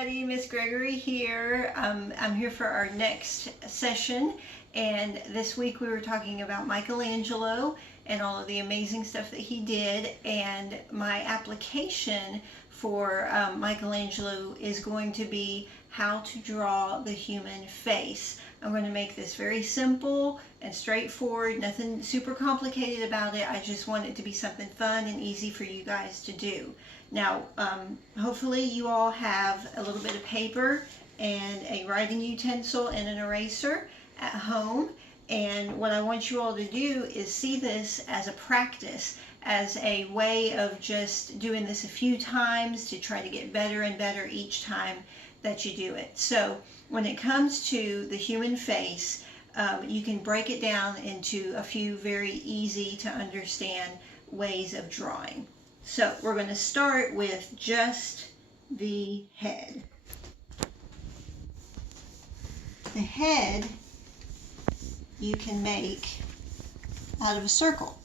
everybody, Miss Gregory here. I'm here for our next session, and this week we were talking about Michelangelo and all of the amazing stuff that he did, and my application for Michelangelo is going to be how to draw the human face. I'm going to make this very simple and straightforward, nothing super complicated about it. I just want it to be something fun and easy for you guys to do. Now, hopefully you all have a little bit of paper and a writing utensil and an eraser at home. And what I want you all to do is see this as a practice, as a way of just doing this a few times to try to get better and better each time that you do it. So when it comes to the human face, you can break it down into a few very easy to understand ways of drawing. So we're going to start with just the head. The head you can make out of a circle.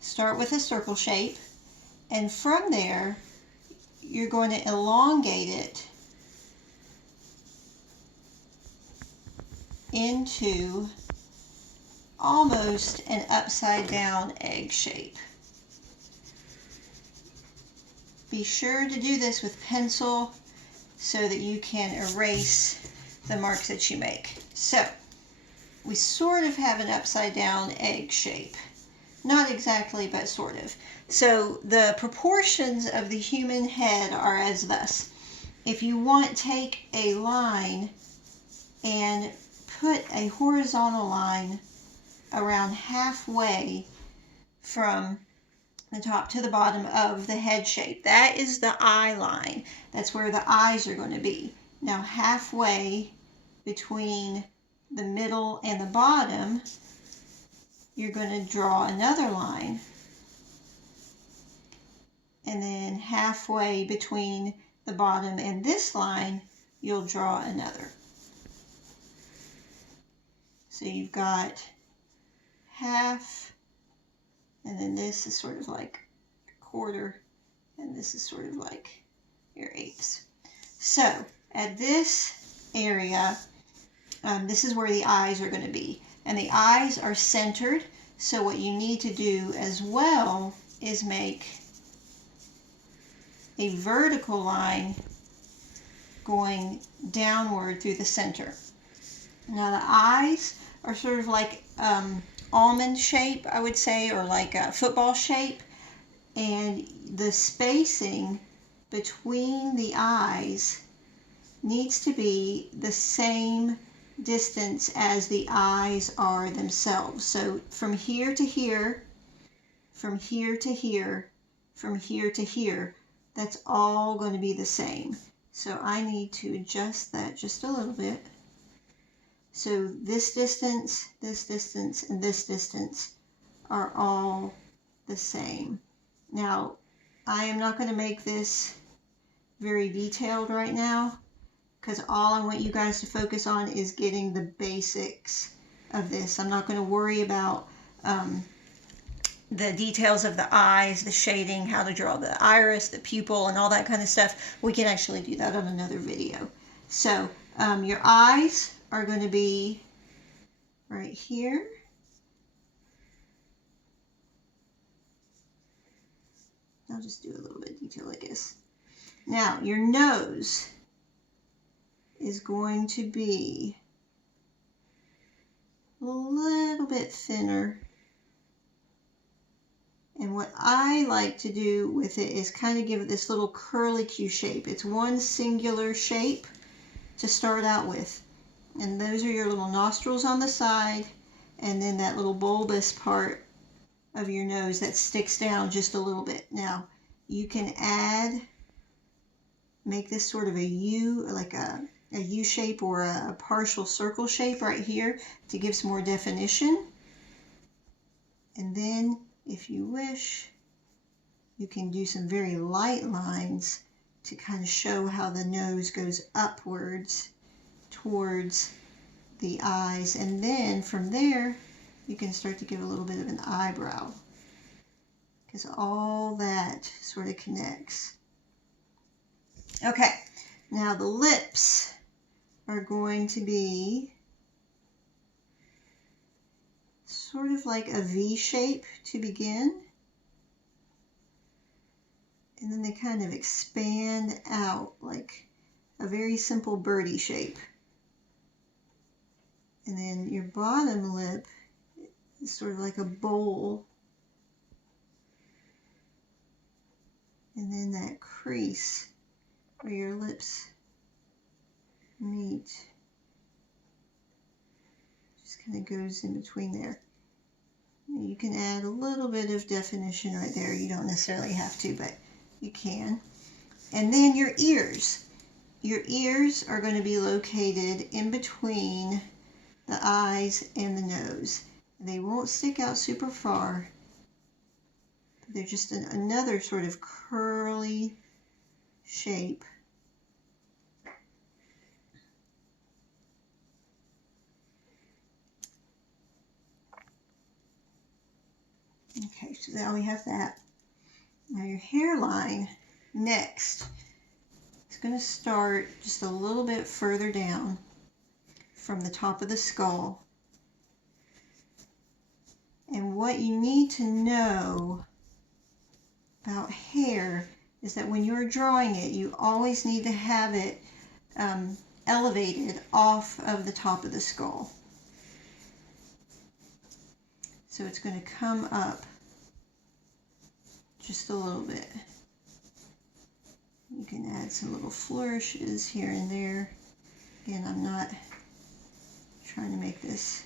Start with a circle shape, and from there you're going to elongate it into almost an upside down egg shape. Be sure to do this with pencil so that you can erase the marks that you make. So we sort of have an upside down egg shape. Not exactly, but sort of. So the proportions of the human head are as thus. If you want, take a line and put a horizontal line around halfway from the top to the bottom of the head shape. That is the eye line. That's where the eyes are going to be. Now halfway between the middle and the bottom, you're going to draw another line. And then halfway between the bottom and this line, you'll draw another. So you've got half, and then this is sort of like a quarter, and this is sort of like your eighths. So at this area, this is where the eyes are going to be, and the eyes are centered. So what you need to do as well is make a vertical line going downward through the center. Now the eyes are sort of like almond shape, I would say, or like a football shape, and the spacing between the eyes needs to be the same distance as the eyes are themselves. So from here to here, from here to here, from here to here, that's all going to be the same. So I need to adjust that just a little bit. So this distance, and this distance are all the same. Now, I am not going to make this very detailed right now, because all I want you guys to focus on is getting the basics of this. I'm not going to worry about the details of the eyes, the shading, how to draw the iris, the pupil, and all that kind of stuff. We can actually do that on another video. So your eyes are going to be right here. I'll just do a little bit of detail, I guess. Now, your nose is going to be a little bit thinner. And what I like to do with it is kind of give it this little curlicue shape. It's one singular shape to start out with. And those are your little nostrils on the side, and then that little bulbous part of your nose that sticks down just a little bit. Now, you can make this sort of a U, like a U shape or a partial circle shape right here to give some more definition. And then, if you wish, you can do some very light lines to kind of show how the nose goes upwards towards the eyes, and then from there you can start to give a little bit of an eyebrow, because all that sort of connects. Okay, now the lips are going to be sort of like a V shape to begin. And then they kind of expand out like a very simple birdie shape. And then your bottom lip is sort of like a bowl. And then that crease where your lips meet just kind of goes in between there. You can add a little bit of definition right there. You don't necessarily have to, but you can. And then your ears. Your ears are going to be located in between the eyes and the nose. They won't stick out super far. They're just another sort of curly shape. Okay, so now we have that. Now your hairline next is going to start just a little bit further down from the top of the skull. And what you need to know about hair is that when you're drawing it, you always need to have it elevated off of the top of the skull. So it's going to come up just a little bit. You can add some little flourishes here and there. Again, I'm not trying to make this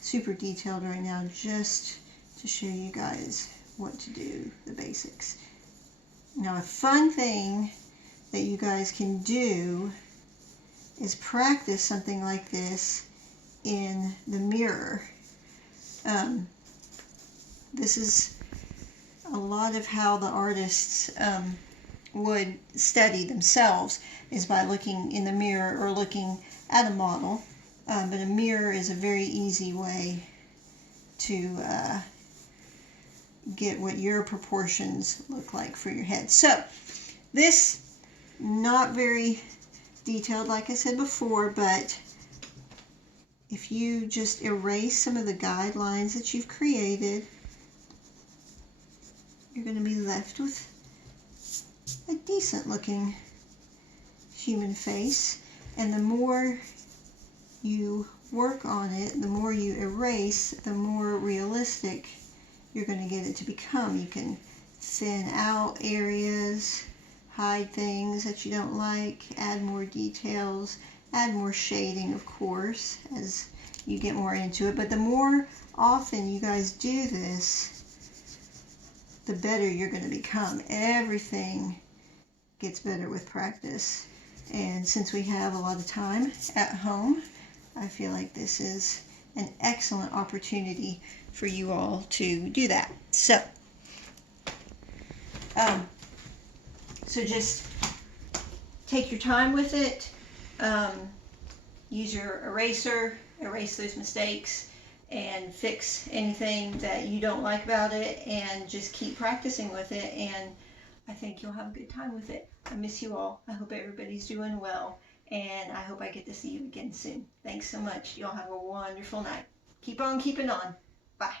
super detailed right now, just to show you guys what to do, the basics. Now, a fun thing that you guys can do is practice something like this in the mirror. This is a lot of how the artists would study themselves, is by looking in the mirror or looking at a model. But a mirror is a very easy way to get what your proportions look like for your head. So this, not very detailed like I said before, but if you just erase some of the guidelines that you've created, you're going to be left with a decent looking human face. And the more you work on it, the more you erase, the more realistic you're going to get it to become. You can thin out areas, hide things that you don't like, add more details, add more shading, of course, as you get more into it. But the more often you guys do this, the better you're going to become. Everything gets better with practice. And since we have a lot of time at home, I feel like this is an excellent opportunity for you all to do that. So just take your time with it. Use your eraser, erase those mistakes, and fix anything that you don't like about it, and just keep practicing with it, and I think you'll have a good time with it. I miss you all. I hope everybody's doing well, and I hope I get to see you again soon. Thanks so much. Y'all have a wonderful night. Keep on keeping on. Bye.